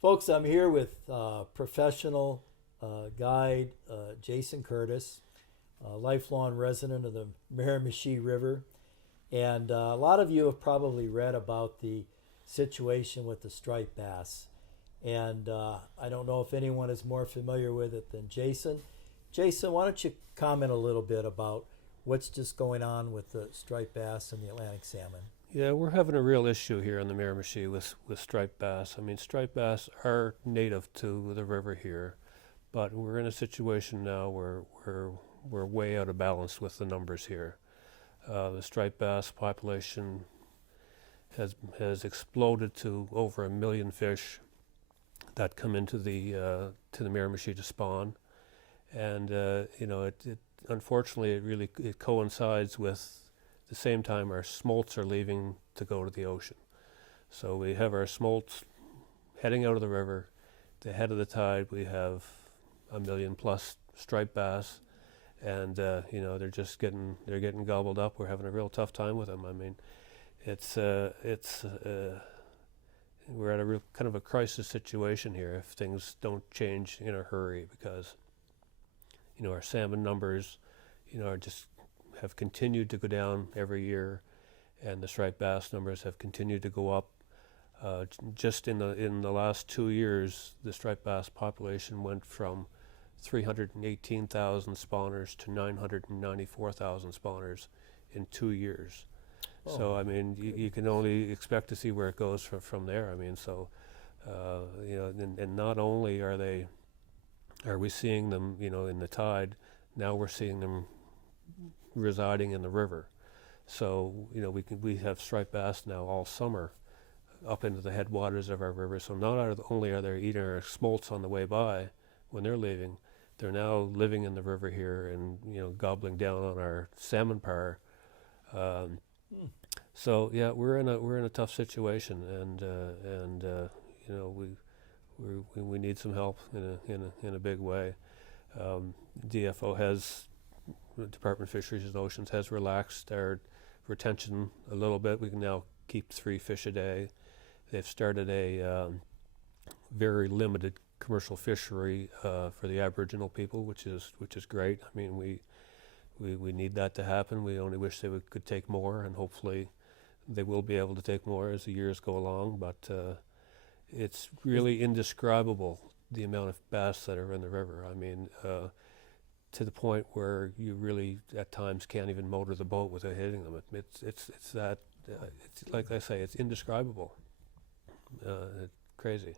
Folks, I'm here with professional guide Jason Curtis, a lifelong resident of the Miramichi River. And a lot of you have probably read about the situation with the striped bass. And I don't know if anyone is more familiar with it than Jason. Jason, why don't you comment a little bit about what's just going on with the striped bass and the Atlantic salmon? Yeah, we're having a real issue here in the Miramichi with striped bass. I mean, striped bass are native to the river here, but we're in a situation now where we're way out of balance with the numbers here. The striped bass population has exploded to over 1 million fish that come into the to the Miramichi to spawn, and it unfortunately it coincides with the same time our smolts are leaving to go to the ocean. So we have our smolts heading out of the river. The head of the tide, we have 1 million plus striped bass, and they're getting gobbled up. We're having a real tough time with them. I mean, it's we're at a real kind of a crisis situation here if things don't change in a hurry, because our salmon numbers are just have continued to go down every year, and the striped bass numbers have continued to go up. Just in the last 2 years, the striped bass population went from 318,000 spawners to 994,000 spawners in 2 years. Oh, so I mean, you can only expect to see where it goes from there. I mean, so and not only are we seeing them, in the tide, now we're seeing them residing in the river. So we have striped bass now all summer up into the headwaters of our river. So not only are they eating our smolts on the way by when they're leaving, they're now living in the river here and gobbling down on our salmon par. So yeah, we're in a tough situation, and we need some help in a big way. DFO has the Department of Fisheries and Oceans has relaxed our retention a little bit. We can now keep 3 fish a day. They've started a very limited commercial fishery for the Aboriginal people, which is great. I mean, we need that to happen. We only wish they could take more, and hopefully they will be able to take more as the years go along. But it's really indescribable the amount of bass that are in the river. I mean, to the point where you really at times can't even motor the boat without hitting them. It's that it's like I say, it's indescribable. It's crazy.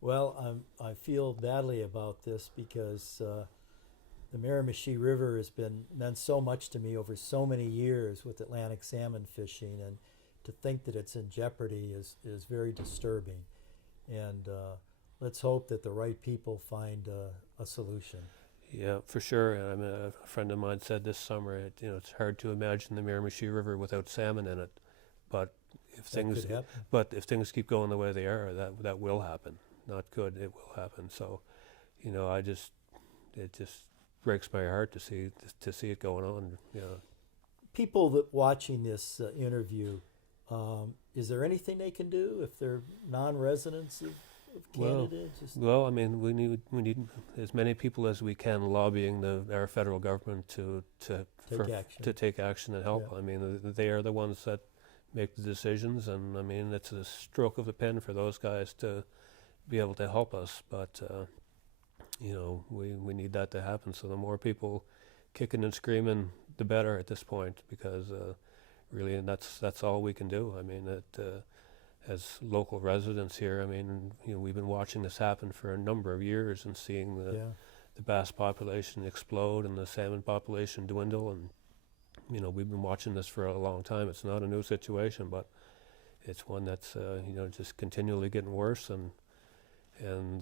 Well, I feel badly about this because the Miramichi River has meant so much to me over so many years with Atlantic salmon fishing, and to think that it's in jeopardy is very disturbing. And let's hope that the right people find a solution. Yeah, for sure. And I mean, a friend of mine said this summer, it's hard to imagine the Miramichi River without salmon in it. But if That things, could happen. but if things keep going the way they are, that will happen. Not good. It will happen. So, it just breaks my heart to see it going on. People that watching this interview, is there anything they can do if they're non-residents of Canada? Well, I mean, we need as many people as we can lobbying our federal government to take action and help. Yeah. I mean, they are the ones that make the decisions, and I mean, it's a stroke of the pen for those guys to be able to help us. But we need that to happen. So the more people kicking and screaming, the better at this point, because really, and that's all we can do. I mean, as local residents here, I mean, we've been watching this happen for a number of years and seeing the bass population explode and the salmon population dwindle, and we've been watching this for a long time. It's not a new situation, but it's one that's just continually getting worse, and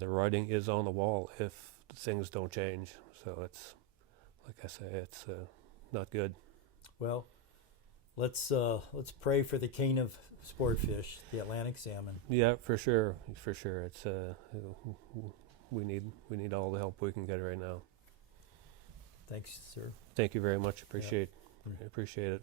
the writing is on the wall if things don't change. So it's, like I say, it's not good. Well, let's pray for the king of sport fish, the Atlantic salmon. Yeah, for sure. It's we need all the help we can get right now. Thanks, sir. Thank you very much. Yeah. Appreciate it.